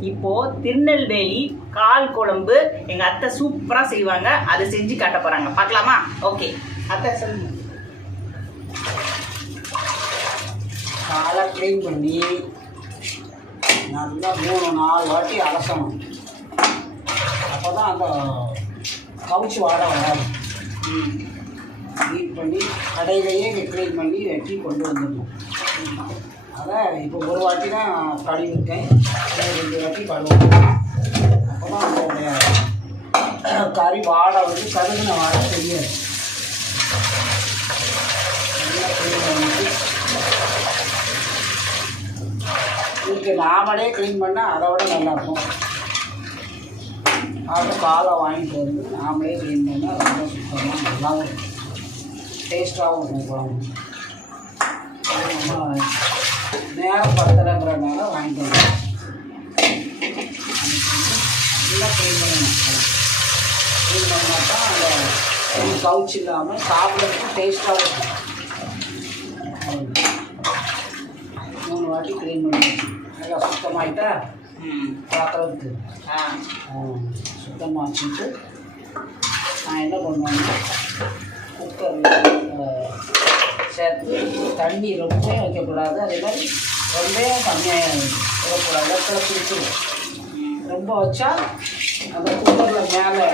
இப்போ திருநெல்வேலி கால் குழம்பு எங்க அத்தை சூப்பரா செய்வாங்க. அதை செஞ்சு காட்ட போறாங்க. பார்க்கலாமா? ஓகே. அத்தை சொல்லுங்க. காலை க்ளீன் பண்ணி நல்லா மூணு நாலு வாட்டி அலசணும். அப்போ தான் அந்த கவுச்சி வாடை வராது. ம். க்ளீன் பண்ணி கடையிலேயே க்ளீன் பண்ணி வெட்டி கொண்டு வந்துடணும். அதான் இப்போ ஒரு வாட்டி தான் கழுவிருக்கேன் ரெண்டு வாட்டி கழுவணும் அப்போ தான் அதோடைய கறி வாடை வந்து கருகின வாடை தெரியாது. க்ளீன் இதுக்கு நாமளே க்ளீன் பண்ணால் அதை விட நல்லாயிருக்கும் அது காலை வாங்கிட்டு வந்து நாமளே க்ளீன் பண்ணால் ரொம்ப சுத்தமாக நல்லாவும் இருக்கும். டேஸ்ட்டாகவும் இருக்கும். குழம்பு அது நேரம் பத்தலைங்கிறனால வாங்கிட்டு வந்தோம் நல்லா க்ளீன் பண்ணணும் க்ளீன் பண்ணால் தான் அந்த கவுச்சு இல்லாமல் சாப்பிட்றதுக்கு டேஸ்ட்டாகவும் இருக்கும். மூணு வாட்டி க்ளீன் பண்ணி நல்லா சுத்தமாயிட்டா ம். பார்க்குறதுக்கு ஆ. சுத்தமாக வச்சுட்டு நான் என்ன பண்ணுவேன்னா குக்கரில் சேர்த்து தண்ணி ரொம்ப வைக்கக்கூடாது அதே மாதிரி ரொம்ப கம்மியாக விடக்கூடாது இடத்துல பிடிச்சிடும். ரொம்ப வச்சா அந்த குக்கரில் மேலே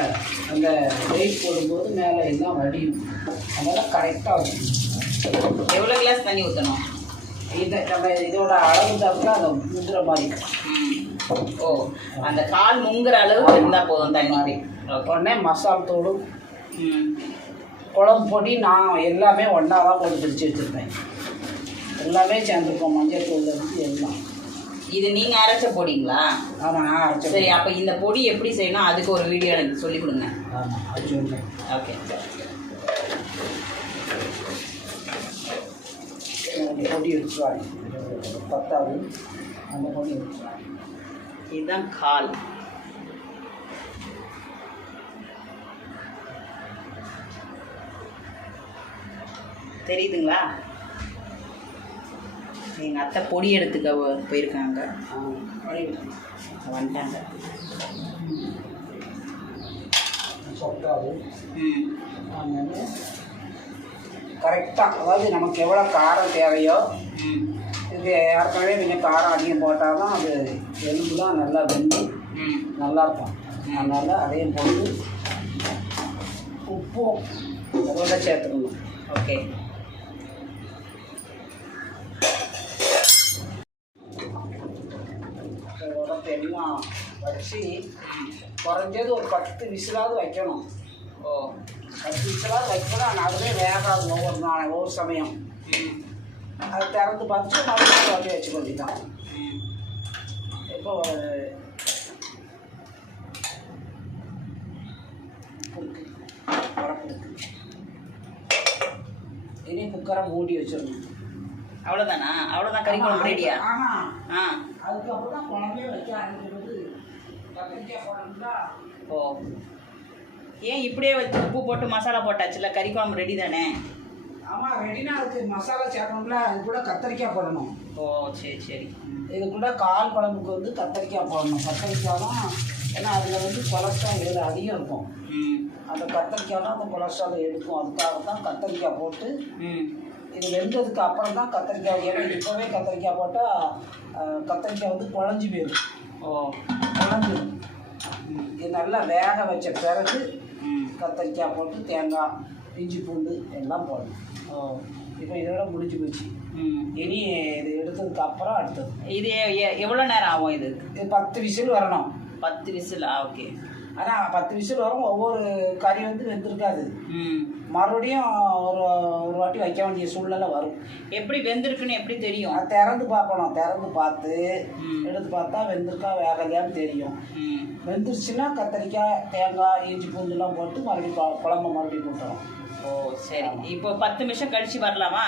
அந்த வெயிட் போடும்போது மேலே எல்லாம் வடியும் அதனால் கரெக்டாக வச்சுக்கணும் எவ்வளவு கிளாஸ் தண்ணி ஊத்தணும் இதை நம்ம இதோட அளவு தவிர அதை முந்திர மாதிரி. ஓ அந்த கால் முங்குற அளவுக்கு இருந்தா போதும் தண்ணி ஓகே. உடனே மசால் தூளும். குழம்பு பொடி நான் எல்லாமே ஒன்றா தான் போட்டு பிரித்து வச்சுருப்பேன். எல்லாமே சேர்ந்துருக்கோம் மஞ்சள் தூள்லேருந்து எல்லாம். இது நீங்க அரைச்ச பொடிங்களா? ஆமாம் நான் அரைச்ச சரி அப்ப இந்த பொடி எப்படி செய்யணும்? அதுக்கு ஒரு வீடியோ எனக்கு சொல்லி கொடுங்க. ஆமாம் அது சொல்கிறேன் ஓகே. பொடி எடுத்துவாங்க பத்தாவது அந்த பொடி எடுத்துவாங்க இதுதான் கால். தெரியுதுங்களா? எங்க அத்தை பொடி எடுத்துக்க போயிருக்காங்க. வந்துட்டாங்க. கரெக்டாக அதாவது நமக்கு எவ்வளோ காரம் தேவையோ இது ஏற்கனவே கொஞ்சம் காரம் அதிகம் போட்டால் தான் அது எலும்புலாம் நல்லா வெந்து நல்லாயிருக்கும். அதனால் அதையும் போட்டு உப்பும் அதோட சேர்த்துக்கணும். ஓகே அதோட எல்லாம் வச்சு குறைஞ்சது ஒரு பத்து விசிலாவது வைக்கணும் ஓ பத்து விசிலாவது வைக்கணும் அதுவே வேகாது ஒவ்வொரு நாள் ஒவ்வொரு சமயம் அதை திறந்து பார்த்து மறுபடியும் வச்சுக்க வேண்டியதான் ம் இப்போ இனி குக்கரை மூடி வச்சிடணும் அவ்வளோதானா அவ்வளோதான் கறி குழம்பு ரெடியா ஆ அதுக்கப்புறம் தான் குழம்பே வைக்க குழம்புல ஓ. ஏன் இப்படியே வச்சு உப்பு போட்டு மசாலா போட்டாச்சுல? கறி குழம்பு ரெடி தானே? ஆமாம் ரெடினா அதுக்கு மசாலா சேர்க்கணும்ல அது கூட கத்திரிக்காய் போடணும். ஓ சரி சரி. இது கூட கால் குழம்புக்கு வந்து கத்திரிக்காய் போடணும். கத்திரிக்காய் தான் ஏன்னா அதில் வந்து கொலஸ்ட்ரால் ஏழு அதிகம் இருக்கும். ம். அந்த கத்திரிக்காய் தான் அந்த கொலஸ்ட்ரால் எடுக்கும். அதுக்காக தான் கத்திரிக்காய் போட்டு ம். இது வெந்ததுக்கு அப்புறம் தான் கத்திரிக்காய் ஏன்னா இப்போவே கத்திரிக்காய் போட்டால் கத்திரிக்காய் வந்து குழஞ்சி போயிடும் ஓ. குழஞ்சிடும் இது நல்லா வேக வச்ச பிறகு கத்திரிக்காய் போட்டு தேங்காய் இஞ்சி பூண்டு எல்லாம் போடணும். இப்போ இதோட முடிஞ்சு போச்சு. இனி இது எடுத்ததுக்கு அப்புறம் அடுத்தது. இது எவ்வளோ நேரம் ஆகும் இது? இது பத்து விசில் வரணும். பத்து விசில்? ஆ ஓகே. ஆனால் பத்து விசில் வரும் ஒவ்வொரு கறி வந்து வெந்திருக்காது. ம். மறுபடியும் ஒரு ஒரு வாட்டி வைக்க வேண்டிய சூழ்நிலை வரும். எப்படி வெந்திருக்குன்னு எப்படி தெரியும்? அது திறந்து பார்க்கணும். திறந்து பார்த்து. எடுத்து பார்த்தா வெந்திருக்கா வேகலையான்னு தெரியும். ம். வெந்துருச்சுன்னா கத்திரிக்காய் தேங்காய் இஞ்சி பூண்டுலாம் போட்டு மறுபடியும் குழ- குழம்ப மறுபடியும் போட்டுறோம் ஓ சரி. இப்போ பத்து நிமிஷம் கழிச்சு வரலாமா?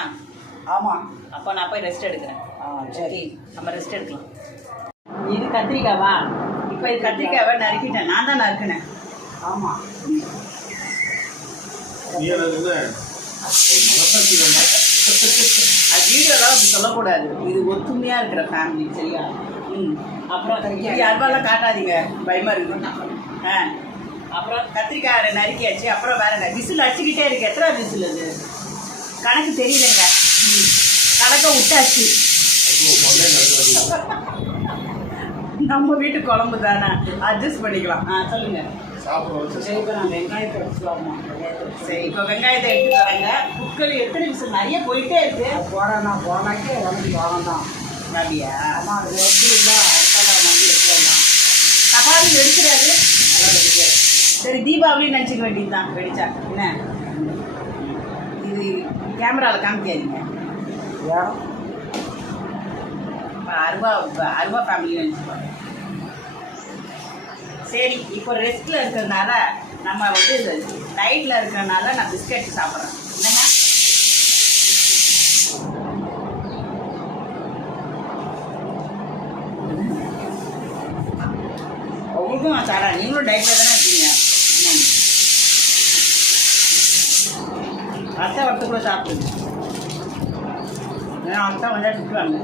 ஆமாம் அப்போ நான் போய் ரெஸ்ட் எடுக்கிறேன். ஆ சரி. நம்ம ரெஸ்ட் எடுக்கலாம். இது கத்திரிக்காவா? இப்போ இது கத்திரிக்காவை நறுக்கிட்டேன். நான் தான் நறுக்கினேன். ஆமாம் அது வீடியோலாம் அப்படி சொல்லக்கூடாது. இது ஒத்துமையாக இருக்கிற ஃபேமிலி சரியா? ம். அப்புறம் அல்வாலாம் காட்டாதீங்க. பயமா இருக்கு ஆ. அப்புறம் கத்திரிக்காய் நறுக்கியாச்சு. அப்புறம் வேற என்ன? விசில் அடிச்சுக்கிட்டே இருக்கு. எத்தனை விசில் அது? கணக்கு தெரியலங்க. ம். கணக்க விட்டாச்சு. நம்ம வீட்டு குழம்பு தானே? அட்ஜஸ்ட் பண்ணிக்கலாம். ஆ சொல்லுங்க. சரி இப்போ வெங்காயத்தை எடுத்து சரி இப்போ வெங்காயத்தை எடுத்து வராங்க குக்கர் எத்தனை விசில்? நிறைய போயிட்டே இருக்கு. நான் போனாக்கே உடம்பு வாகம் தான் அப்படியா? ஆமாம் அது எடுத்து இல்லை அடுத்த நம்பி எடுத்துக்கலாம் தக்காளி வெடிச்சிடாது. சரி தீபாவளி நினச்சிக்க வேண்டியது தான் வெடிச்சா என்ன? இது கேமராவில் காமிக்காதீங்க. அருவா அருவா ஃபேமிலி நினச்சிப்பாங்க சரி இப்போ ரெஸ்ட்டில் இருக்கிறதுனால நம்ம வந்து டயட்டில் இருக்கிறதுனால நான் பிஸ்கட் சாப்பிட்றேன். என்னங்க? உங்களுக்கும் நான் தரேன். நீங்களும் டயட்டில் தானே இருக்கீங்க. அத்தை வரத்து கூட சாப்பிடுங்க. ஏன்னா அத்தை வந்தால் திட்டுவாங்க.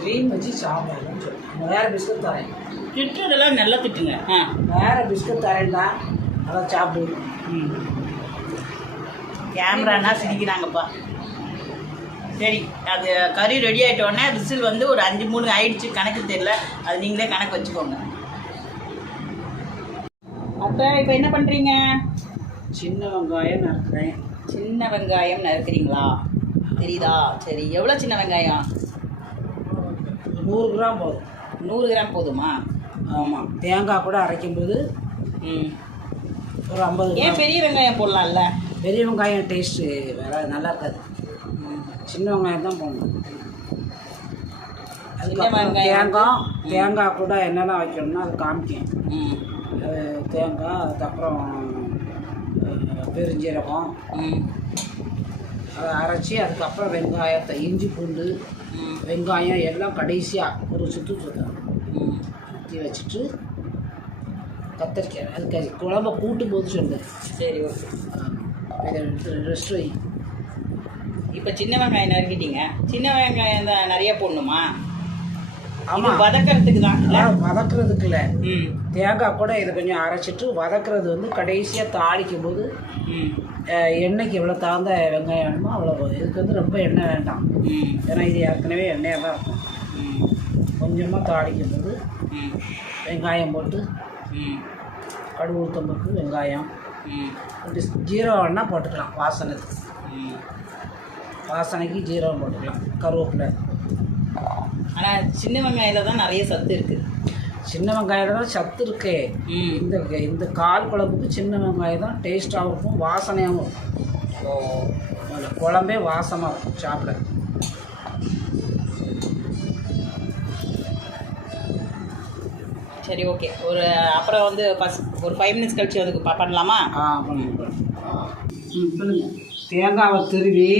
க்ரீம் வச்சு சாப்பிட்றேன் வேறு பிஸ்கட் தரேன். திட்டுறதெல்லாம் நல்லா திட்டுங்க. ஆ. வேறு பிஸ்கட் தரேன்டா அதை சாப்பிடு. ம். கேமரானா சிரிக்கிறாங்கப்பா. சரி அது கறி ரெடி ஆகிட்டோடனே விசில் வந்து ஒரு அஞ்சு மூணு ஆயிடுச்சு. கணக்கு தெரியல. அது நீங்களே கணக்கு வச்சுக்கோங்க. அத்தை இப்போ என்ன பண்ணுறீங்க சின்ன வெங்காயம் நறுக்கிறேன். சின்ன வெங்காயம் நறுக்கிறீங்களா? தெரியுதா? சரி எவ்வளோ சின்ன வெங்காயம்? நூறு கிராம் போதும். நூறு கிராம் போதுமா? ஆமாம் தேங்காய் கூட அரைக்கும்போது ஒரு ஐம்பது ஏன் பெரிய வெங்காயம் போடலாம்ல? பெரிய வெங்காயம் டேஸ்ட்டு வேற நல்லா இருக்காது. சின்ன வெங்காயம் தான் போடணும். அதுக்கப்புறம் தேங்காய் தேங்காய் கூட என்னென்ன வைக்கணும்னா அது காமிக்கும் தேங்காய் அதுக்கப்புறம் பெருஞ்சீரகம். அதை அரைச்சி அதுக்கப்புறம் வெங்காயத்தை இஞ்சி பூண்டு வெங்காயம் எல்லாம் கடைசியாக ஒரு சுற்று சுற்றணும் ம் சுற்றி வச்சுட்டு கத்திரிக்காய் அதுக்கு குழம்ப கூட்டும் போது சொல்லு சரி ஓகே. இதை ரெஸ்ட் வை. இப்போ சின்ன வெங்காயம் நறுக்கிட்டீங்க. சின்ன வெங்காயம் தான் நிறைய போடணுமா? ஆமாம் வதக்கறதுக்கு தான்? வதக்குறதுக்கு இல்லை. ம். தேங்காய் கூட இதை கொஞ்சம் அரைச்சிட்டு வதக்குறது வந்து கடைசியாக தாளிக்கும் போது எண்ணெய்க்கு எவ்வளோ தகுந்த வெங்காயம் வேணுமோ அவ்வளோ போதும். இதுக்கு வந்து ரொம்ப எண்ணெய் வேண்டாம். ம். ஏன்னா இது ஏற்கனவே எண்ணெயாக தான் இருக்கும். கொஞ்சமாக தாளிக்கும் போது வெங்காயம் போட்டு கடுகு உளுத்தம்பருப்பு வெங்காயம். ம் அப்படி ஜீரகம் வேணால் போட்டுக்கலாம் வாசனைக்கு. ம் வாசனைக்கு ஜீரகம் போட்டுக்கலாம் கருவேப்பிலை. ஆனால் சின்ன வெங்காயத்தில் தான் நிறைய சத்து இருக்குது சின்ன வெங்காயம் தான் சத்து இருக்கே. இந்த இந்த கால் குழம்புக்கு சின்ன வெங்காயம் தான் டேஸ்ட்டாகவும் இருக்கும் வாசனையாகவும் இருக்கும். குழம்பே வாசமாக இருக்கும் சாப்பிட. சரி ஓகே ஒரு அப்புறம் வந்து ஃபஸ்ட் ஒரு ஃபைவ் மினிட்ஸ் கழிச்சு அதுக்கு ப- பண்ணலாமா? ஆ பண்ணுங்க ம் சொல்லுங்க. தேங்காவை திருவி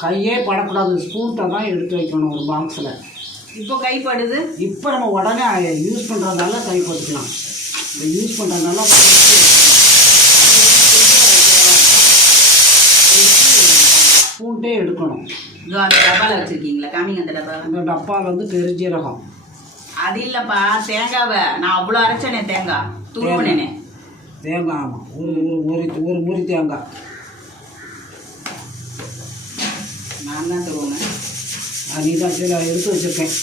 கையே படக்கூடாது ஸ்பூன்ட்டை தான் எடுத்து வைக்கணும் ஒரு பாக்ஸில் இப்போ கைப்படுது இப்போ நம்ம உடனே யூஸ் பண்ணுறதுனால கை போட்டுக்கலாம் இந்த யூஸ் பண்ணுறதுனால ஸ்பூன்ட்டே எடுக்கணும். இதோ அந்த டப்பாவில் வச்சுருக்கீங்களா? காமிங்க அந்த டப்பாவை. அந்த டப்பாவில் வந்து பெருஞ்சீரகம். அது இல்லைப்பா தேங்காவை. நான் அவ்வளோ அரைச்சேனே தேங்காய் துருவனேனே. தேங்காய் ஆமாம் ஒரு ஒரு ஒரு ஒரு முறி தேங்காய் நான் தான் துருவனேன். நீ தான் கீழே எடுத்து வச்சுருக்கேன்.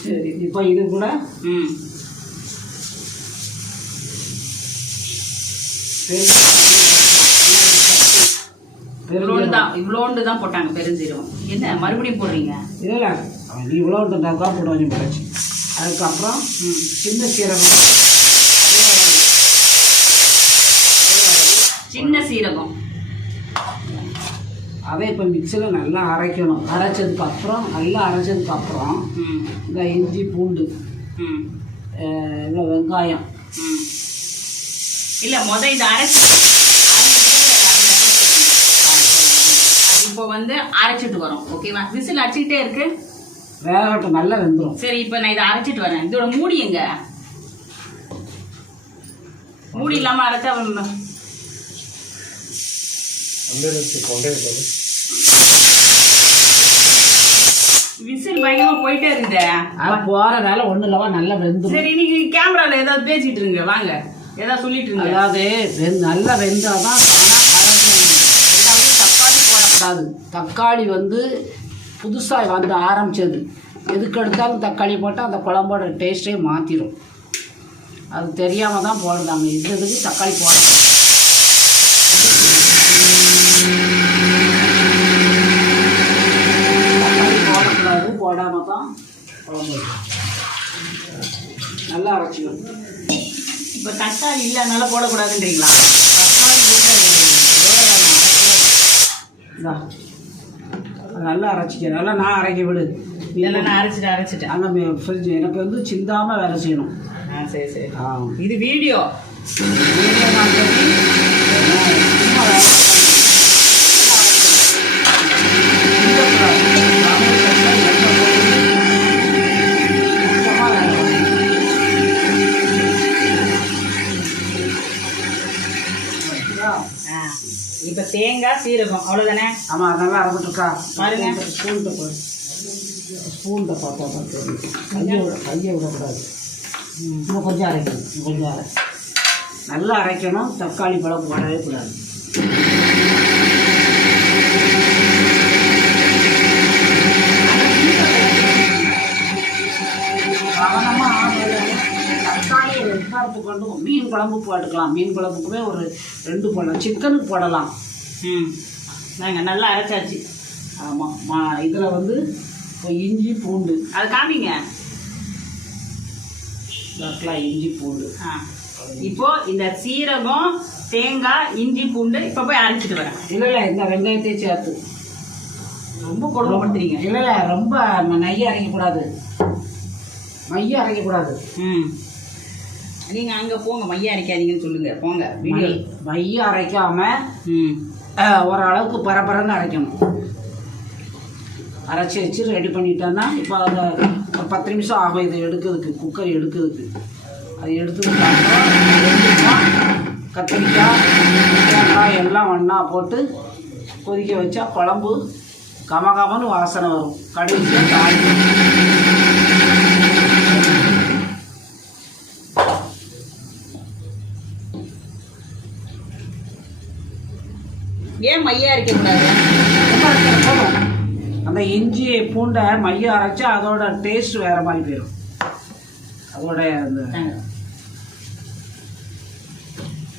சரி இப்போ இது கூட? ம். தான் இவ்வளோண்டு தான் போட்டாங்க பெருஞ்சீரகம். என்ன மறுபடியும் போடுறீங்க? இல்லை. நீ இவ்வளோ தேங்காய் போட்டு கொஞ்சம் போச்சு அதுக்கப்புறம் சின்ன சீரகம். சின்ன சீரகம். அதை இப்போ மிக்சியில் நல்லா அரைக்கணும். அரைச்சதுக்கப்புறம் நல்லா அரைச்சதுக்கப்புறம் இந்த இஞ்சி பூண்டு இல்லை வெங்காயம். ம். இல்லை முத இதை அரைச்சி இப்போ வந்து அரைச்சிட்டு வரோம். ஓகேவா விசில் அடிச்சுக்கிட்டே இருக்கு. வேகட்டும் நல்லா வெந்துடும் சரி இப்போ நான் இதை அரைச்சிட்டு வரேன். இதோட மூடி எங்க? மூடி இல்லாமல் அரைச்சா விசில் பயங்கரமா போயிட்டே அது போகிறனால ஒன்றும் இல்லவா நல்லா வெந்துடும் சரி நீங்க கேமரால ஏதாவது பேசிட்டு இருங்க. வாங்க. ஏதாவது சொல்லிட்டு இருங்க. அதாவது வெந் நல்லா வெந்தால் தான் தானாக ரெண்டாவது தக்காளி போடக்கூடாது. தக்காளி வந்து புதுசாக வந்து ஆரம்பிச்சது. எதுக்கு எடுத்தாலும் தக்காளி போட்டால் அந்த குழம்போட டேஸ்ட்டே மாற்றிடும் அது தெரியாமல் தான் போடுறாங்க. இந்த இதுக்கு தக்காளி தக்காளி போடக்கூடாது. போடாமல் தான் குழம்பு. நல்லா அரைச்சிக்கணும். இப்ப தக்காளி இல்லனால போடக்கூடாதுன்றீங்களா? தக்காளி போட்டு இந்தா. நல்லா அரைச்சிக்க நல்லா நான் அரைக்க விடு. இல்லைன்னா நான் அரைச்சிட்டு அரைச்சிட்டேன் அங்கே ஃப்ரிட்ஜ் எனக்கு வந்து சிந்தாமல் வேலை செய்யணும். ஆ சரி சரி. ஆ. இது வீடியோ. வீடியோ நான் தேங்காய் சீரகம். அவ்வளவுதானே? ஆமாம் அதெல்லாம் அரைச்சிட்டுருக்கா பாருங்க. ஸ்பூன்ட்ட போய் ஸ்பூன்ட்ட பார்த்தா தெரியும். கையை விட கையை விடக்கூடாது. இன்னும் கொஞ்சம் அரைக்கணும் கொஞ்சம் அரை. நல்லா அரைக்கணும். தக்காளி பழம் போடவே கூடாது. தக்காளியை மீன் குழம்பு போட்டுக்கலாம். மீன் குழம்புக்குமே ஒரு ரெண்டு போடலாம். சிக்கனுக்கு போடலாம். ம் நாங்க நல்லா அரைச்சாச்சு. ஆமாம் மா இதில் வந்து இஞ்சி பூண்டு. அது காமிங்க. இதற்கெல்லாம் இஞ்சி பூண்டு. ஆ. இப்போ இந்த சீரகம் தேங்காய் இஞ்சி பூண்டு இப்போ போய் அரைச்சிட்டு வரேன். இல்லை இல்லை இந்த வெங்காயத்தையும் சேர்த்து. ரொம்ப கொடுமைப்படுத்துறீங்க. இல்லை இல்லை ரொம்ப நெய்ய அரைக்கக்கூடாது. மைய அரைக்கக்கூடாது. ம். நீங்க அங்க போங்க மைய அரைக்காதீங்கன்னு சொல்லுங்க. போங்க மைய அரைக்காமல் ம். ஓரளவுக்கு பரபரன்னு அரைக்கணும். அரைச்சி வச்சு ரெடி பண்ணிட்டோன்னா இப்போ அதை ஒரு பத்து நிமிஷம் ஆகும் இது எடுக்கிறதுக்கு குக்கர் எடுக்கிறதுக்கு. அது எடுத்ததுக்கப்புறம் கத்திரிக்காய் தேங்காய் எல்லாம் ஒன்றா போட்டு கொதிக்க வச்சா குழம்பு கமகமன்னு வாசனை வரும். கடைசியாக தாளிக்கும் ஏன் மைய போதும். அந்த இஞ்சி பூண்டை மையம் அரைச்சா அதோட டேஸ்ட் வேற மாதிரி போயிடும் அதோட அந்த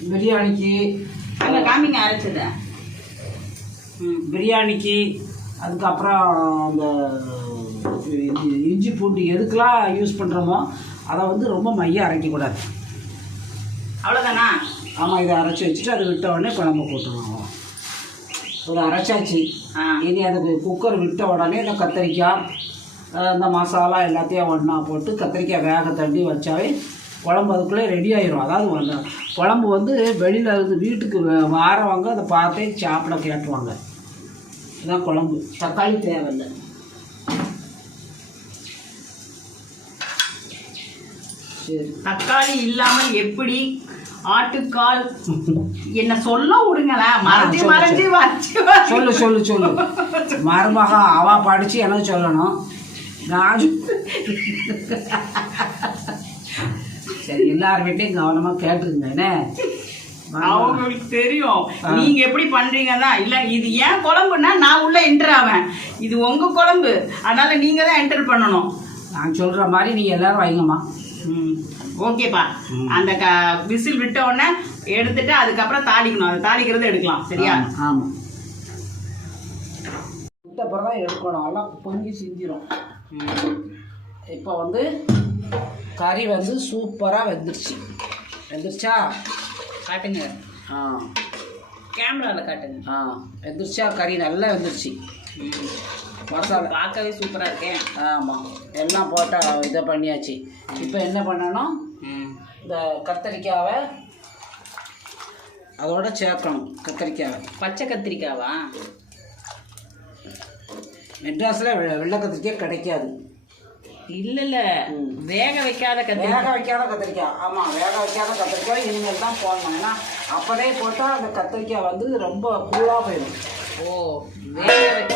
பிரியாணிக்கு அங்க காமிங்க அரைச்சத பிரியாணிக்கு அதுக்கப்புறம் அந்த இஞ்சி- பூண்டு எதுக்கெல்லாம் யூஸ் பண்ணுறோமோ அதை வந்து ரொம்ப மையம் அரைக்கக்கூடாது. அவ்வளோதானா ஆமாம் இதை அரைச்சி வச்சுட்டு அதை விட்ட உடனே குழம்பு போட்டுருவோம். ஒரு அரைச்சாச்சு. இனி அதுக்கு குக்கர் விட்ட உடனே இந்த கத்திரிக்காய் இந்த மசாலா எல்லாத்தையும் ஒன்றா போட்டு கத்திரிக்காய் வேக தண்ணி வச்சாவே குழம்பு அதுக்குள்ளே ரெடி ஆயிரும். அதாவது குழம்பு வந்து வெளியில் இருந்து வீட்டுக்கு வாரவங்க அதை பார்த்தே சாப்பிட கேட்டுவாங்க இதான் குழம்பு. தக்காளி தேவையில்லை. சரி. தக்காளி இல்லாமல் எப்படி ஆட்டுக்கால். என்ன சொல்ல விடுங்களேன். மறைஞ்சு மறைஞ்சு வச்சு சொல்லு. சொல்லு சொல்லு மருமகா அவ படித்து எனக்கு சொல்லணும்? நான் சரி எல்லார் வீட்டையும் கவனமாக கேட்டுருங்க என்ன அவங்களுக்கு தெரியும். நீங்க எப்படி பண்றீங்கன்னா இல்ல இது ஏன் குழம்புன்னா நான் உள்ள என்டர் ஆவேன். இது உங்க குழம்பு. அதனால நீங்க தான் என்டர் பண்ணணும். நான் சொல்கிற மாதிரி நீ எல்லாரும் வைங்கம்மா. ம். ஓகேப்பா. அந்த க விசில் விட்ட உடனே எடுத்துட்டு அதுக்கப்புறம் தாளிக்கணும். அது தாளிக்கிறத எடுக்கலாம். சரியா? ஆமாம் அப்புறம் தான் எடுக்கணும். எல்லாம் பொங்கி சிந்திரும் ம். இப்போ வந்து கறி வந்து சூப்பராக வெந்துருச்சு. வெந்துருச்சா? காட்டுங்க. ஆ. கேமரால காட்டுங்க. ஆ. வெந்துருச்சா? கறி நல்லா வெந்துருச்சு. ம். மசாலா. பார்க்கவே சூப்பரா இருக்கேன் ஆமாம் எல்லாம் போட்டால் இதை பண்ணியாச்சு. இப்போ என்ன பண்ணணும். இந்த கத்திரிக்காவை? அதோட சேர்க்கணும் கத்திரிக்காவை. பச்சை கத்திரிக்காவா? மெட்ராஸில் வெள்ளை கத்திரிக்காய் கிடைக்காது. இல்ல இல்ல. வேக வைக்காத வேக கத்திரிக்காய் வைக்காத கத்திரிக்காய் ஆமாம் வேக வைக்காத கத்திரிக்காய் இனிமேல் தான் போடணும். ஏன்னா அப்போதே போட்டால் அந்த கத்திரிக்காய் வந்து ரொம்ப கூலாக போயிடும். ஓ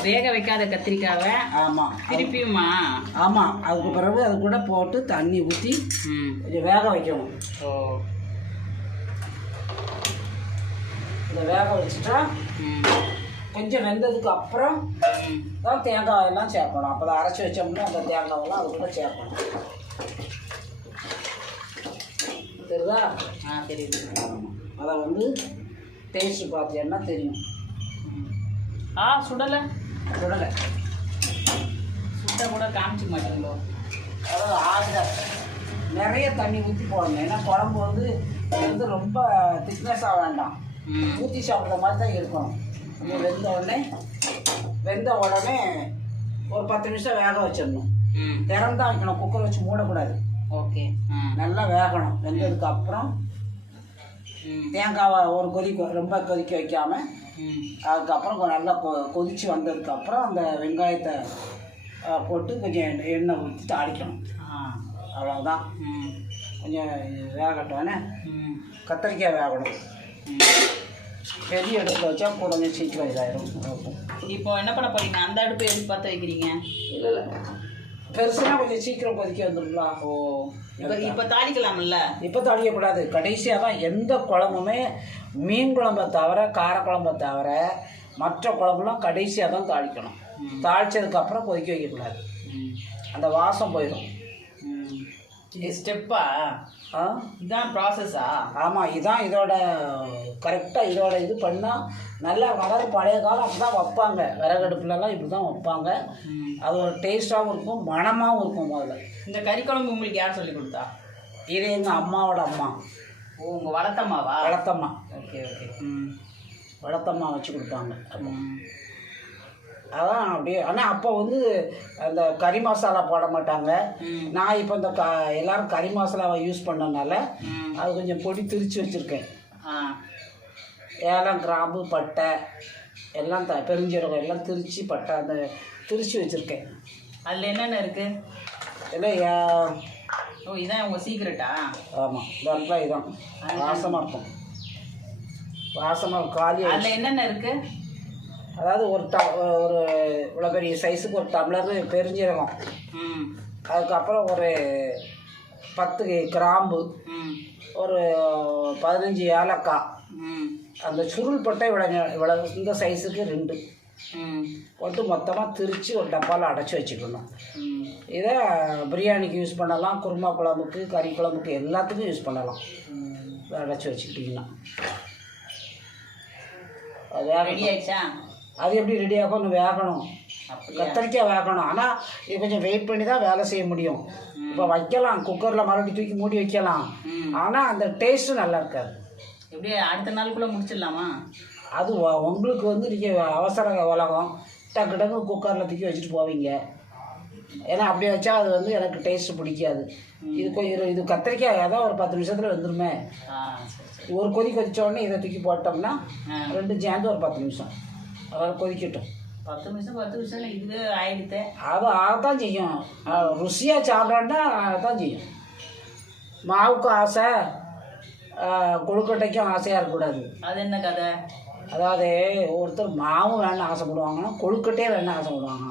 வேக வைக்காத கத்திரிக்காவை? ஆமாம் திருப்பியுமா? ஆமாம் அதுக்கு பிறகு அது கூட போட்டு தண்ணி ஊற்றி ம். கொஞ்சம் வேக வைக்கணும். ஓ. இதை வேக வச்சுட்டா கொஞ்சம் வெந்ததுக்கு அப்புறம் தான் தேங்காய் எல்லாம் சேர்க்கணும். அப்போ அரைச்சி வச்சோம்னா அந்த தேங்காவெல்லாம் அது கூட சேர்க்கணும். தெரியுதா? ஆ தெரியுது. அதை வந்து டேஸ்ட் பார்த்தீங்கன்னா தெரியும். ஆ சுடலை. சுடலை. சுட்ட கூட காமிச்சிக்க மாட்டீங்களோ அதாவது ஆகிற நிறைய தண்ணி ஊற்றி போடணும். ஏன்னா குழம்பு வந்து வந்து ரொம்ப திக்னஸாக வேண்டாம். ஊற்றி சாப்பிட்ற மாதிரி தான் இருக்கணும். வெந்த உடனே வெந்த உடனே ஒரு பத்து நிமிஷம் வேக வச்சிடணும். ம். திறந்தா வைக்கணும். குக்கர் வச்சு மூடக்கூடாது. ஓகே. நல்லா வேகணும். வெந்ததுக்கு அப்புறம் தேங்காவை ஒரு கொதி கொ- ரொம்ப கொதிக்க வைக்காம ம் அதுக்கப்புறம் நல்லா கொ கொதித்து வந்ததுக்கப்புறம் அந்த வெங்காயத்தை போட்டு கொஞ்சம் எண்ணெய் ஊற்றி தாளிக்கணும் அவ்வளோதான் கொஞ்சம் வேகட்டோன்னே கத்திரிக்காய் வேகணும். ம். பெரிய அடுப்பில் வச்சா கொஞ்சம் சீக்கிரம் இருக்கும் இப்போ என்ன பண்ண போறீங்க? அந்த அடுப்பு எதுக்கு பார்த்து வைக்கிறீங்க? இல்லை இல்லை. பெருசுனா கொஞ்சம் சீக்கிரம் கொதிக்க வந்துடுங்களா ஓ. இப்போ இப்போ தாளிக்கலாம்ல? இப்போ தாளிக்கக்கூடாது. கடைசியாக தான் எந்த குழம்புமே மீன் குழம்பை தவிர கார குழம்பை தவிர மற்ற குழம்புலாம் கடைசியாக தான் தாளிக்கணும். ம். தாளிச்சதுக்கப்புறம் கொதிக்க வைக்கக்கூடாது. அந்த வாசம் போயிடும் இது ஸ்டெப்பா இதான் ப்ராசஸா ஆமாம் இதான் இதோட கரெக்டாக இதோட இது பண்ணால் நல்லா வளர பழைய காலம் அப்படி தான் வைப்பாங்க. விறகடுப்புலலாம் இப்படி தான் வைப்பாங்க. அது ஒரு டேஸ்ட்டாகவும் இருக்கும் மணமாகவும் இருக்கும் முதல்ல. இந்த கறி குழம்பு உங்களுக்கு யார் சொல்லி கொடுத்தா? இது எங்கள் அம்மாவோட அம்மா. ஓ உங்கள் வளர்த்தம்மாவா வளர்த்தம்மா ஓகே ஓகே. ம். வளர்த்தம்மா வச்சு கொடுப்பாங்க அதான் அப்படியே ஆனால் அப்போ வந்து அந்த கறி மசாலா போட மாட்டாங்க. நான் இப்போ இந்த க எல்லாரும் கறி மசாலாவை யூஸ் பண்ணனால அது கொஞ்சம் பொடி திரிச்சு வச்சுருக்கேன். ஏலம் கிராம்பு பட்டை எல்லாம் த பெருஞ்சீரகம் எல்லாம் திரிச்சு பட்டை அந்த திரிச்சு வச்சுருக்கேன். அதில் என்னென்ன இருக்கு? இல்லை ஓ இதான் உங்கள் சீக்ரெட்டா ஆமாம் நல்லா இதான். வாசமாக இருக்கும். வாசமாக காலி அதில் என்னென்ன இருக்கு? அதாவது ஒரு ட ஒரு இவ்வளோ பெரிய சைஸுக்கு ஒரு டம்ளர் பெருஞ்சீரகம் ம். அதுக்கப்புறம் ஒரு பத்து கிராம்பு ஒரு பதினஞ்சு ஏலக்காய். ம். அந்த சுருள் பட்டை இவ்வளோ இவ்வளோ இந்த சைஸுக்கு ரெண்டு. போட்டு மொத்தமாக திரித்து ஒரு டப்பாவில் அடைச்சி வச்சுக்கணும். இதை பிரியாணிக்கு யூஸ் பண்ணலாம். குருமா குழம்புக்கு கறி குழம்புக்கு எல்லாத்துக்கும் யூஸ் பண்ணலாம். அடைச்சி வச்சுக்கிட்டிங்கன்னா. அது ரெடி ஆயிடுச்சா? அது எப்படி ரெடி ஆகும்? வேகணும். கத்தரிக்காய் வேகணும். ஆனால் இது கொஞ்சம் வெயிட் பண்ணி தான் வேலை செய்ய முடியும். இப்போ வைக்கலாம். குக்கரில் மறுபடியும் தூக்கி மூடி வைக்கலாம். ஆனால் அந்த டேஸ்ட்டு நல்லா இருக்காது. எப்படி அடுத்த நாளுக்குள்ளே முடிச்சிடலாமா? அது உங்களுக்கு வந்து நீங்கள் அவசர உலகம் டக்கு டக்கு குக்கரில் தூக்கி வச்சுட்டு போவீங்க. ஏன்னா அப்படி வச்சா அது வந்து எனக்கு டேஸ்ட்டு பிடிக்காது. இது கொஞ்சம் இது- கத்திரிக்காய் ஏதோ ஒரு பத்து நிமிஷத்தில் வந்துருமே. ஒரு கொதி கொதிச்ச உடனே இதை தூக்கி போட்டோம்னா ரெண்டு சேர்ந்து ஒரு பத்து நிமிஷம். அதாவது கொதிக்கட்டும். பத்து நிமிஷம் பத்து நிமிஷம் இது ஆயிடுத்து. அது ஆகத்தான் செய்யும். ருசியாக சாப்பிட்றோன்னா தான் செய்யும். மாவுக்கு ஆசை. கொழுக்கட்டைக்கும் ஆசையாக இருக்கக்கூடாது. அது என்ன கதை? அதாவது ஒருத்தர் மாவு வேணும்னு ஆசைப்படுவாங்கன்னா கொழுக்கட்டையே வேணும்னு ஆசைப்படுவாங்க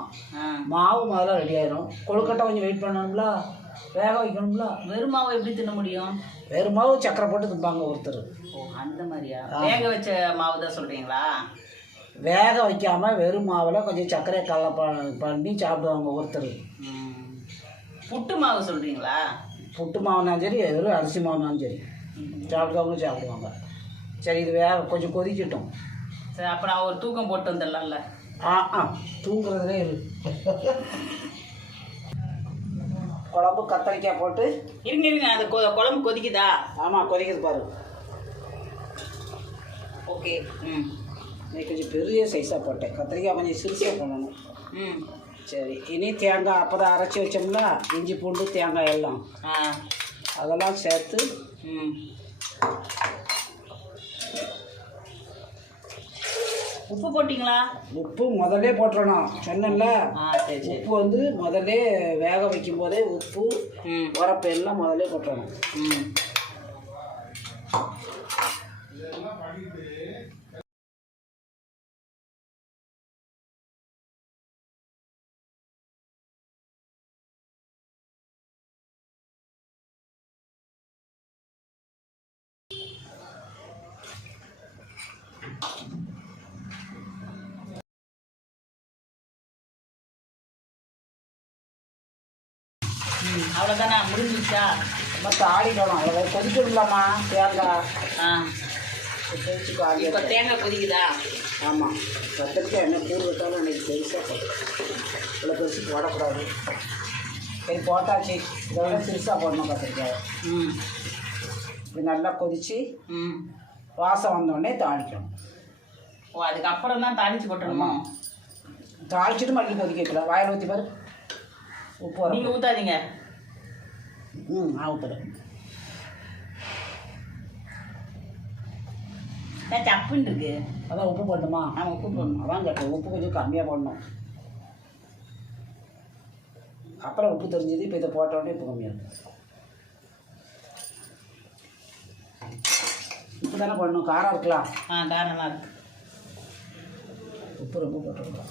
மாவு முதல்ல ரெடி ஆயிரும். கொழுக்கட்டை கொஞ்சம் வெயிட் பண்ணணும்ல வேக வைக்கணும்ல. வெறும் மாவு எப்படி தின்ன முடியும்? வெறும் மாவு சக்கரை போட்டு திம்பாங்க ஒருத்தர். ஓ அந்த மாதிரியா? வேக வச்ச மாவு தான் சொல்கிறீங்களா வேக வைக்காமல் வெறும் மாவில் கொஞ்சம் சர்க்கரை கல்ல ப பண்ணி சாப்பிடுவாங்க ஒருத்தர். புட்டு மாவு சொல்கிறீங்களா புட்டு மாவுனாலும் சரி வெறும் அரிசி மாவுனாலும் சரி. சாப்பிடுறவங்க சாப்பிடுவாங்க. சரி இது வேக கொஞ்சம் கொதிக்கட்டும். சரி அப்போ நான் ஒரு தூக்கம் போட்டு வந்துடலாம்ல ஆ ஆ தூங்குறதுலே இரு. குழம்பு கத்தரிக்காய் போட்டு. இருங்க இருங்க அந்த கொ- குழம்பு கொதிக்குதா? ஆமாம் கொதிக்குது பாரு. ஓகே. ம். நீ கொஞ்சம் பெரிய சைஸாக போட்டேன். கத்திரிக்காய் கொஞ்சம் சிறுசாக பண்ணணும் ம். சரி இனி தேங்காய் அப்போ தான் அரைச்சி வச்சோம்னா இஞ்சி பூண்டு தேங்காய் எல்லாம். ஆ. அதெல்லாம் சேர்த்து உப்பு போட்டிங்களா? உப்பு முதல்ல போட்டுறணும். சரி உப்பு வந்து முதல்ல வேக வைக்கும் போதே உப்பு உரப்பு எல்லாம் முதல்ல போட்டுறணும். ம். முடிஞ்சிச்சா நம்ம தாளிக்கணும் அதில் கொதிக்கணும்லாமா தேங்காய். ஆ. இப்போ தேங்காய் கொதிக்குதா? ஆமாம் கத்திரிக்காய் என்ன கூறு வச்சாலும் எனக்கு பெருசாக இவ்வளோ பெருசு போடக்கூடாது. சரி போட்டாச்சு. இதை விட சிறுசாக போடணும் கத்திரிக்காய் ம். இது நல்லா கொதித்து ம். வாசம் வந்தோடனே தாளிக்கணும். ஓ அதுக்கப்புறம் தான் தாளிச்சு போட்டுருமா தாளிச்சிட்டு மறுபடியும் கொதிக்க வைக்கலாம். வாயில் ஊற்றி பாரு. உப்பு நீங்கள் ஊற்றாதீங்க ம் ஊற்றுறேன் நான் சப்புன்னு இருக்கு. அதான் உப்பு போடணுமா? ஆமாம் உப்பு போடணும். அதான் கேட்டேன். உப்பு கொஞ்சம் கம்மியாக போடணும். அப்புறம் உப்பு தெரிஞ்சது இப்போ இதை போட்ட உடனே உப்பு கம்மியாக இருக்கும் உப்பு தானே போடணும்? காரம் இருக்கலாம் ஆ காரமாக இருக்கு. உப்பு ரொம்ப போட்டுருக்கலாம்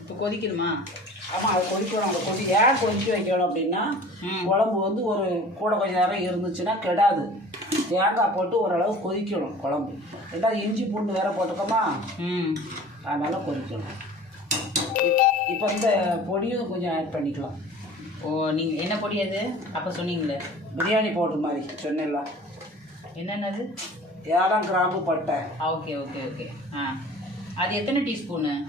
இப்போ கொதிக்கணுமா? ஆமாம் அது கொதிக்கணும் அந்த கொதி ஏன் கொதிக்க வைக்கணும் அப்படின்னா குழம்பு வந்து ஒரு கூட கொஞ்ச நேரம் இருந்துச்சுன்னா கெடாது. தேங்காய் போட்டு ஓரளவு கொதிக்கணும் குழம்பு. ரெண்டாவது இஞ்சி பூண்டு வேற போட்டுக்கோமா? ம். அதனால் கொதிக்கணும். இப்போ இந்த பொடியும் கொஞ்சம் ஆட் பண்ணிக்கலாம். ஓ நீங்கள் என்ன பொடி அது? அப்போ சொன்னீங்களே. பிரியாணி பவுடர் மாதிரி சொன்னேன்ல. என்னென்னது? ஏழாம் கிராம்பு பட்டை. Okay okay okay. ஆ. அது எத்தனை டீஸ்பூனு?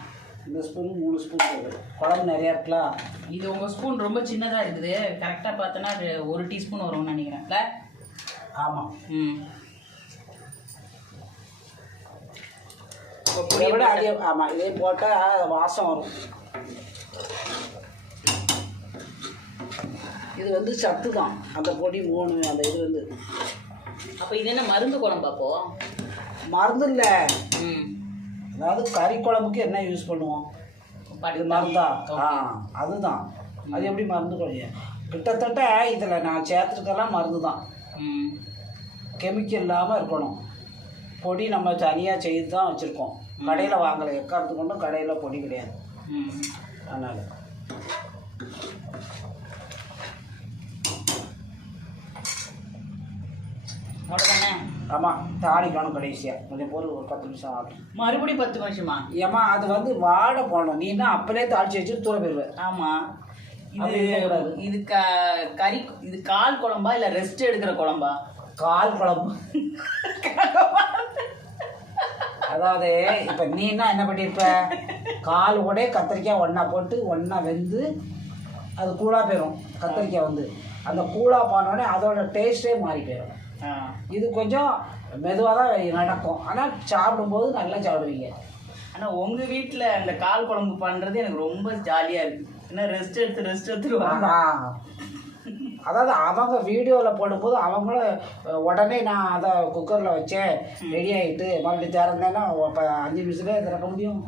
இந்த ஸ்பூன் மூணு ஸ்பூன் போடு. குழம்பு நிறையா இருக்கலாம் இது உங்கள் ஸ்பூன் ரொம்ப சின்னதாக இருக்குது. கரெக்டாக பார்த்தோன்னா அது ஒரு டீஸ்பூன் வரும்னு நினைக்கிறேன்ல ஆமாம் ம். இதை விட அதிக ஆமாம் இதே போட்டால் வாசம் வரும். இது வந்து சத்து தான். அந்த பொடி மூணு அந்த இது வந்து. அப்போ இது என்ன மருந்து குழம்பா அப்போ? மருந்து இல்லை. ம். அதாவது கறி குழம்புக்கு என்ன யூஸ் பண்ணுவோம்? இது மருந்தா? ஆ அதுதான். அது எப்படி மருந்து குழம்பு? கிட்டத்தட்ட இதில் நான் சேர்த்துருக்கெல்லாம் மருந்து தான் கெமிக்கல் இல்லாமல் இருக்கணும். பொடி நம்ம தனியாக செய்து தான் வச்சுருக்கோம் கடையில் வாங்கலை. எக்காரத்து கொண்டும் கடையில் பொடி கிடையாது. அதனால் அவ்வளோதானே ஆமாம் தாளிக்கணும் கடைசியாக கொஞ்சம் பொருள் ஒரு பத்து நிமிஷம் ஆகும். மறுபடியும் பத்து வருஷமா ஏம்மா அது வந்து வாட போடணும். நீ என்ன அப்பளே தாளிச்சு வச்சு தூர போயிடுவேன் ஆமாம் இது. இது க கறி இது கால் குழம்பா இல்லை ரெஸ்ட் எடுக்கிற குழம்பா? கால் குழம்பு. அதாவது இப்போ நீனா என்ன பண்ணியிருப்ப கால் கூட கத்திரிக்காய் ஒன்றா போட்டு ஒன்றா வெந்து அது கூழாக போயிடும் கத்திரிக்காய் வந்து. அந்த கூழாக போனோடனே அதோட டேஸ்ட்டே மாறி போயிடும் இது கொஞ்சம் மெதுவாக தான் நடக்கும். ஆனால் சாப்பிடும்போது நல்லா சாப்பிடுவீங்க. ஆனால் உங்கள் வீட்டில் அந்த கால் குழம்பு பண்ணுறது எனக்கு ரொம்ப ஜாலியாக இருக்குது ஏன்னா ரெஸ்ட் எடுத்து ரெஸ்ட் எடுத்துருவாங்க. அதாவது அவங்க வீடியோவில் போடும்போது அவங்களும் உடனே நான் அதை குக்கரில் வச்சேன். ரெடி ஆகிட்டு மறுபடியும் திறந்தேன்னா இப்போ அஞ்சு நிமிஷத்துலேயே திறக்க முடியும்.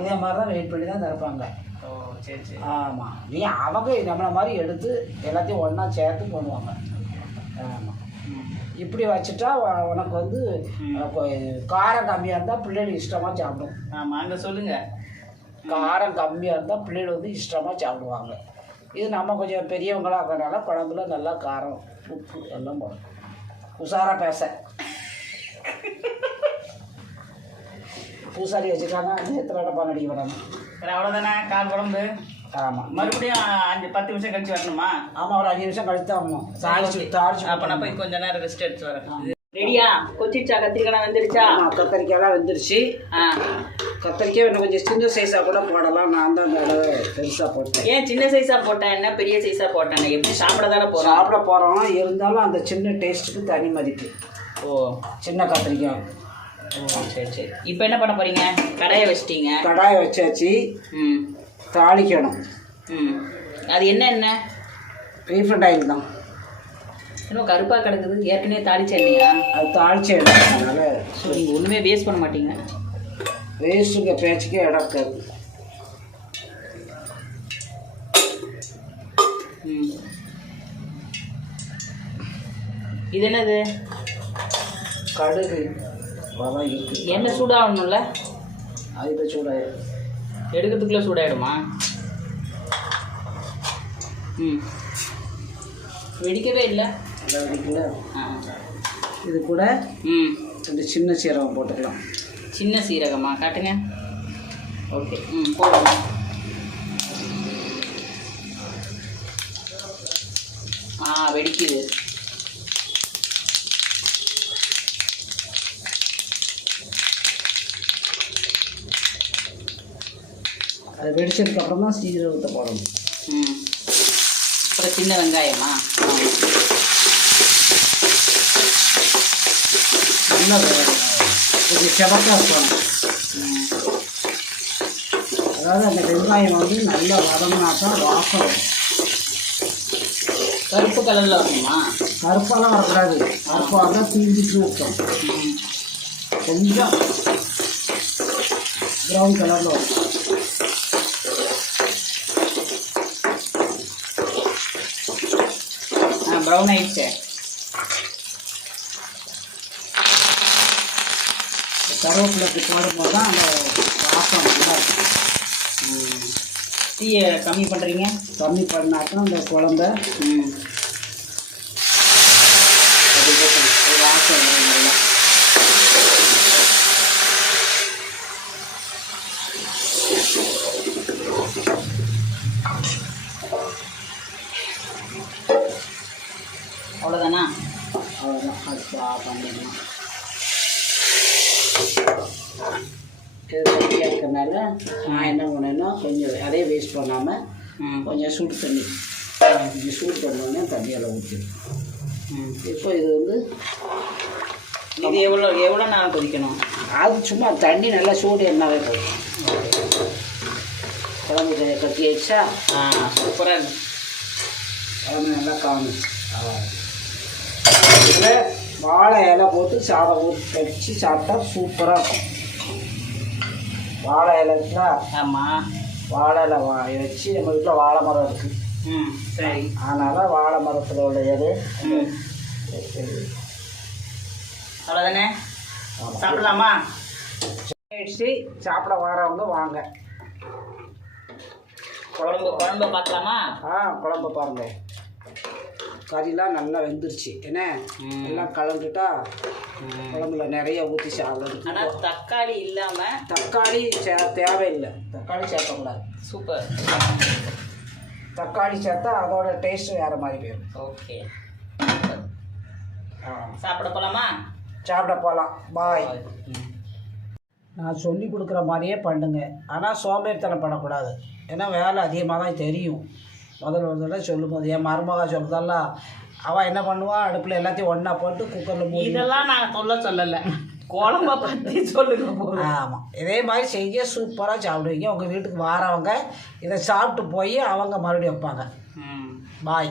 இதே மாதிரி தான் வெயிட் பண்ணி தான் திறப்பாங்க. ஓ சரி சரி. ஆமாம் நீ அவங்க நம்மளை மாதிரி எடுத்து எல்லாத்தையும் ஒன்றா சேர்த்து பண்ணுவாங்க ஆமாம். இப்படி வச்சுட்டா உனக்கு வந்து காரம் கம்மியாக இருந்தால் பிள்ளைகள் இஷ்டமாக சாப்பிடும். ஆமாம் அங்கே சொல்லுங்கள் காரம் கம்மியாக இருந்தால் பிள்ளைகள் வந்து இஷ்டமாக சாப்பிடுவாங்க. இது நம்ம கொஞ்சம் பெரியவங்களாக இருக்கிறனால குழம்புல நல்லா காரம் உப்பு எல்லாம் போடும் உஷாராக பேச. பூசாரி வச்சுக்காங்க நடிக்க வராங்க சரி அவ்வளோதானே கால் குழம்பு? ஆமாம் மறுபடியும் அஞ்சு பத்து நிமிஷம் கழிச்சு வரணுமா? ஆமாம் ஒரு அஞ்சு நிமிஷம் கழித்து தான் ஆகணும். தாளிச்சு தாளிச்சு அப்போ நான் போய் கொஞ்ச நேரம் ரெஸ்ட் எடுத்து வரேன். ரெடியா? கொச்சிச்சா கத்திரிக்காய் வந்துருச்சா? கத்திரிக்காயெல்லாம் வெந்துருச்சு. ஆ. கத்திரிக்காய் இன்னும் கொஞ்சம் சின்ன சைஸாக கூட போடலாம். நான் தான் அந்த அளவு பெருசாக போட்டேன். ஏன் சின்ன சைஸா போட்டேன் என்ன? பெரிய சைஸா போட்டேன் எப்படி சாப்பிட தானே போறோம்? சாப்பிட போகிறோம் இருந்தாலும் அந்த சின்ன டேஸ்ட்டுக்கு தனி மதிப்பு. ஓ. சின்ன கத்திரிக்காய். ஓ சரி சரி. இப்போ என்ன பண்ண போறீங்க? கடையை வச்சிட்டீங்க. கடாயை வச்சாச்சு. ம். தாளிக்கணும். ம். அது என்ன என்ன? ரீஃபண்ட் ஆயில் தான். இன்னும் கருப்பா கிடக்குது. ஏற்கனவே தாளிச்ச எண்ணெயா? அது தாளிச்ச இடம் அதனால் நீங்கள் ஒன்றுமே வேஸ்ட் பண்ண மாட்டீங்க. வேஸ்ட்டுங்க பேச்சுக்கே இடம் இருக்காது இது என்னது? கடுகு இருக்குது எண்ணெய் சூடாகணும்ல? அது இப்போ சூடாக எடுக்கிறதுக்குள்ளே சூடாயிடுமா? ம். வெடிக்கவே இல்லை. வெடிக்கல. ஆ. இது கூட ம். கொஞ்சம் சின்ன சீரகம் போட்டுக்கலாம். சின்ன சீரகமா? காட்டுங்க. ஓகே. ம் போடுங்க. ஆ வெடிக்குது. வெடிச்சதுக்கப்புறம் தான் சீரகத்தை போடணும் ம் அப்புறம் சின்ன வெங்காயமா? நல்லா கொஞ்சம் செவக்காக இருக்கணும் ம் அதாவது அந்த வெங்காயம் வந்து நல்லா வதங்கினா தான் வாசம். கருப்பு கலரில் வரணுமா? கருப்பாலாம் வரக்கூடாது. கருப்பாக இருந்தால் தீஞ்சிட்டு இருக்கும் ம் கொஞ்சம் ப்ரௌன் கலரில் வரும் ஆ ப்ரௌன் ஆயிடுச்சு கருவேப்பிலைக்கு போடும்போது தான் அந்த வாசம் நல்லா இருக்கும் கம்மி பண்ணுறீங்க கம்மி பண்ணாதான் அந்த குழம்ப ம். அது வாசம் அவ்வளோதானா அவ்வளோதான் அது பா- பண்ணிடலாம் இது கட்டியாக இருக்கிறனால நான் என்ன பண்ணேன்னா கொஞ்சம் அதே வேஸ்ட் பண்ணாமல் கொஞ்சம் சூடு தண்ணி. கொஞ்சம் சூடு பண்ணோடனே தண்ணியெல்லாம் ஊற்றிடும் இப்போ இது வந்து இது எவ்வளோ எவ்வளோ நேரம் கொதிக்கணும்? அது சும்மா தண்ணி நல்லா சூடு எண்ணாவே போதும். குழம்பு கட்டி ஆயிடுச்சா சூப்பராக இருக்கு. குழம்பு நல்லா காணும் இதில் வாழை இலை போட்டு சாதம் ஊற்றி கடிச்சு சாப்பிட்டா சூப்பராக இருக்கும். வாழை இலைக்குல ஆமாம் வாழை இலை வா வச்சு நம்ம வீட்டில் வாழை மரம் இருக்குது ம் சரி. அதனால் வாழை மரத்தில் உள்ள இது ம். அவ்வளோதானே சாப்பிடலாமா? ஆயிடுச்சு. சாப்பிட வரவங்க வாங்க. குழம்பு குழம்பு பார்க்கலாமா? ஆ குழம்பு பாருங்க. கறிலாம் நல்லா வெந்துருச்சு. என்ன. எல்லாம் கலந்துட்டா குழம்புல நிறைய ஊற்றி சாப்பிடுறது ஆனால் தக்காளி இல்லாமல் தக்காளி சே தேவையில்லை. தக்காளி சேர்க்கக்கூடாது. சூப்பர். தக்காளி சேர்த்தா அதோட டேஸ்ட் வேறு மாதிரி போயிடும் ஓகே. ஆ. சாப்பிட போகலாமா சாப்பிட போகலாம் பாய் ம். நான் சொல்லி கொடுக்குற மாதிரியே பண்ணுங்க. ஆனால் சோம்பேறித்தனம் பண்ணக்கூடாது. ஏன்னா வேலை அதிகமாக தான் தெரியும். முதல்ல ஒரு தடவை சொல்லும்போது என் மருமகா சொல்றதல்ல? அவள் என்ன பண்ணுவான் அடுப்பில் எல்லாத்தையும் ஒன்றா போட்டு குக்கரில் மூடி. இதெல்லாம் நான் சொல்ல சொல்லலை. குழம்ப பற்றி சொல்லுங்க போதும். ஆமாம் இதே மாதிரி செய்ய சூப்பராக சாப்பிடுவீங்க. உங்கள் வீட்டுக்கு வாரவங்க இதை சாப்பிட்டு போய் அவங்க மறுபடியும் வைப்பாங்க. பாய்